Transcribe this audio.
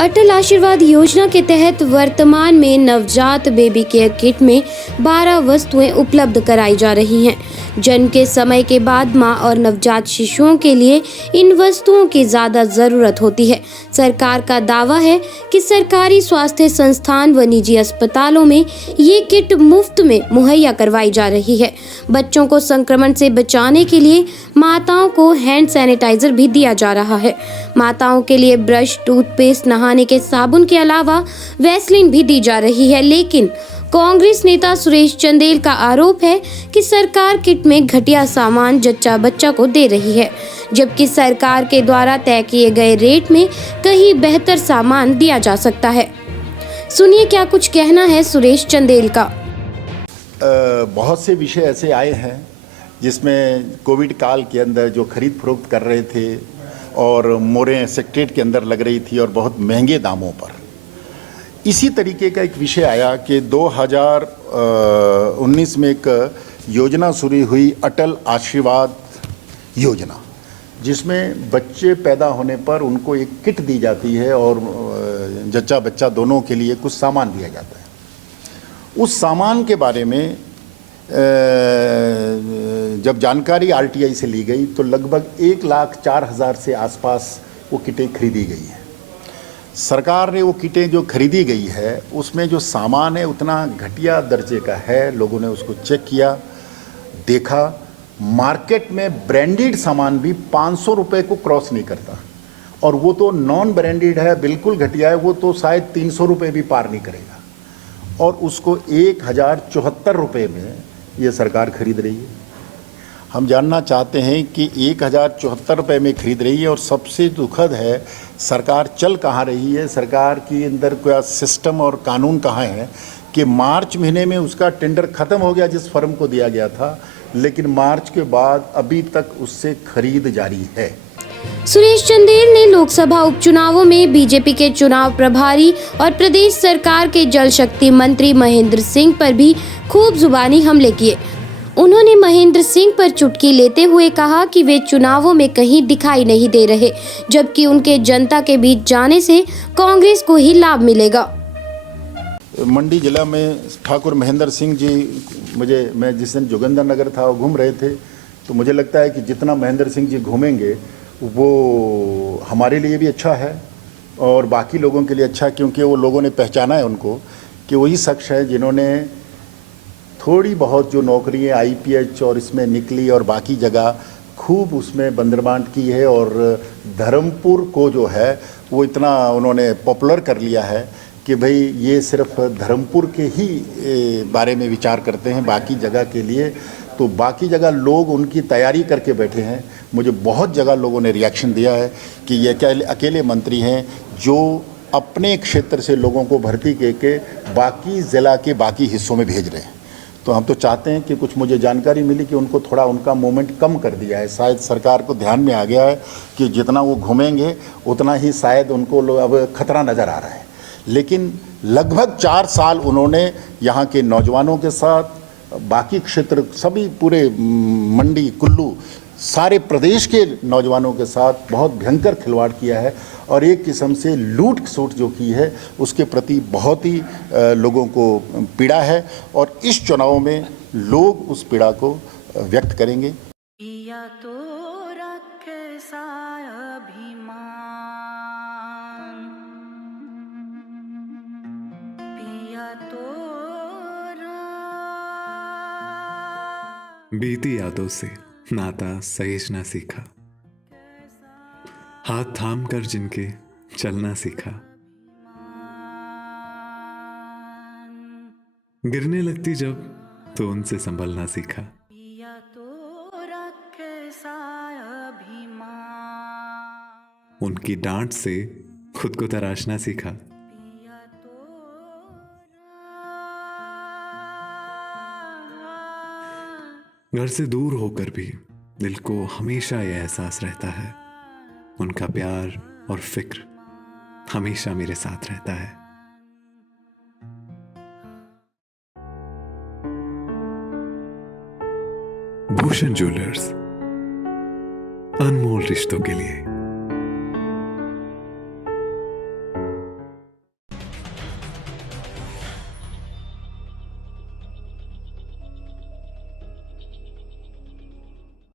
अटल आशीर्वाद योजना के तहत वर्तमान में नवजात बेबी केयर किट में 12 वस्तुएं उपलब्ध कराई जा रही हैं। जन्म के समय के बाद मां और नवजात शिशुओं के लिए इन वस्तुओं की ज़्यादा ज़रूरत होती है। सरकार का दावा है कि सरकारी स्वास्थ्य संस्थान व निजी अस्पतालों में ये किट मुफ्त में मुहैया करवाई जा रही है। बच्चों को संक्रमण से बचाने के लिए माताओं को हैंड सैनिटाइजर भी दिया जा रहा है। माताओं के लिए ब्रश, टूथपेस्ट, नहाने के साबुन के अलावा वैसलीन भी दी जा रही है। लेकिन कांग्रेस नेता सुरेश चंदेल का आरोप है कि सरकार किट में घटिया सामान जच्चा बच्चा को दे रही है, जबकि सरकार के द्वारा तय किए गए रेट में कहीं बेहतर सामान दिया जा सकता है। सुनिए क्या कुछ कहना है सुरेश चंदेल का। बहुत से विषय ऐसे आए हैं जिसमें कोविड काल के अंदर जो खरीद फरोख्त कर रहे थे और मोरें सेक्रेटरीट के अंदर लग रही थी और बहुत महंगे दामों पर, इसी तरीके का एक विषय आया कि 2019 में एक योजना शुरू हुई, अटल आशीर्वाद योजना, जिसमें बच्चे पैदा होने पर उनको एक किट दी जाती है और जच्चा बच्चा दोनों के लिए कुछ सामान दिया जाता है। उस सामान के बारे में जब जानकारी आरटीआई से ली गई तो लगभग 1,04,000 से आसपास वो किटें खरीदी गई हैं। सरकार ने वो किटें जो खरीदी गई है उसमें जो सामान है उतना घटिया दर्जे का है। लोगों ने उसको चेक किया, देखा, मार्केट में ब्रांडेड सामान भी 500 रुपये को क्रॉस नहीं करता, और वो तो नॉन ब्रांडेड है, बिल्कुल घटिया है, वो तो शायद 300 रुपये भी पार नहीं करेगा, और उसको 1,074 रुपये में ये सरकार खरीद रही है। हम जानना चाहते हैं कि 1,074 रुपये में खरीद रही है, और सबसे दुखद है सरकार चल कहाँ रही है, सरकार की अंदर क्या सिस्टम और कानून कहाँ है कि मार्च महीने में उसका टेंडर ख़त्म हो गया जिस फर्म को दिया गया था, लेकिन मार्च के बाद अभी तक उससे खरीद जारी है। सुरेश चंदेल ने लोकसभा उपचुनावों में बीजेपी के चुनाव प्रभारी और प्रदेश सरकार के जल शक्ति मंत्री महेंद्र सिंह पर भी खूब जुबानी हमले किए। उन्होंने महेंद्र सिंह पर चुटकी लेते हुए कहा कि वे चुनावों में कहीं दिखाई नहीं दे रहे, जबकि उनके जनता के बीच जाने से कांग्रेस को ही लाभ मिलेगा। मंडी जिला में ठाकुर महेंद्र सिंह जी, मैं जिस दिन जोगिंदर नगर था वो घूम रहे थे, तो मुझे लगता है कि जितना महेंद्र सिंह जी घूमेंगे वो हमारे लिए भी अच्छा है और बाकी लोगों के लिए अच्छा, क्योंकि वो लोगों ने पहचाना है उनको कि वही शख्स है जिन्होंने थोड़ी बहुत जो नौकरियां आईपीएच और इसमें निकली और बाकी जगह खूब उसमें बंदरबांट की है, और धर्मपुर को जो है वो इतना उन्होंने पॉपुलर कर लिया है कि भाई ये सिर्फ धर्मपुर के ही बारे में विचार करते हैं, बाकी जगह के लिए तो बाकी जगह लोग उनकी तैयारी करके बैठे हैं। मुझे बहुत जगह लोगों ने रिएक्शन दिया है कि ये अकेले मंत्री हैं जो अपने क्षेत्र से लोगों को भर्ती करके बाकी ज़िला के बाकी हिस्सों में भेज रहे हैं। तो हम तो चाहते हैं कि कुछ मुझे जानकारी मिली कि उनको थोड़ा उनका मूवमेंट कम कर दिया है। शायद सरकार को ध्यान में आ गया है कि जितना वो घूमेंगे उतना ही शायद उनको अब खतरा नज़र आ रहा है। लेकिन लगभग 4 साल उन्होंने यहाँ के नौजवानों के साथ, बाकी क्षेत्र सभी पूरे मंडी, कुल्लू, सारे प्रदेश के नौजवानों के साथ बहुत भयंकर खिलवाड़ किया है, और एक किस्म से लूट सूट जो की है उसके प्रति बहुत ही लोगों को पीड़ा है, और इस चुनाव में लोग उस पीड़ा को व्यक्त करेंगे। पिया तो रखे अभिमान, पिया तो बीती यादों से नाता सहेजना सीखा, हाथ थाम कर जिनके चलना सीखा, गिरने लगती जब तो उनसे संभलना सीखा, पिया तो रखे अभिमान, उनकी डांट से खुद को तराशना सीखा, पिया तो घर से दूर होकर भी दिल को हमेशा यह एहसास रहता है, उनका प्यार और फिक्र हमेशा मेरे साथ रहता है। भूषण ज्वेलर्स, अनमोल रिश्तों के लिए।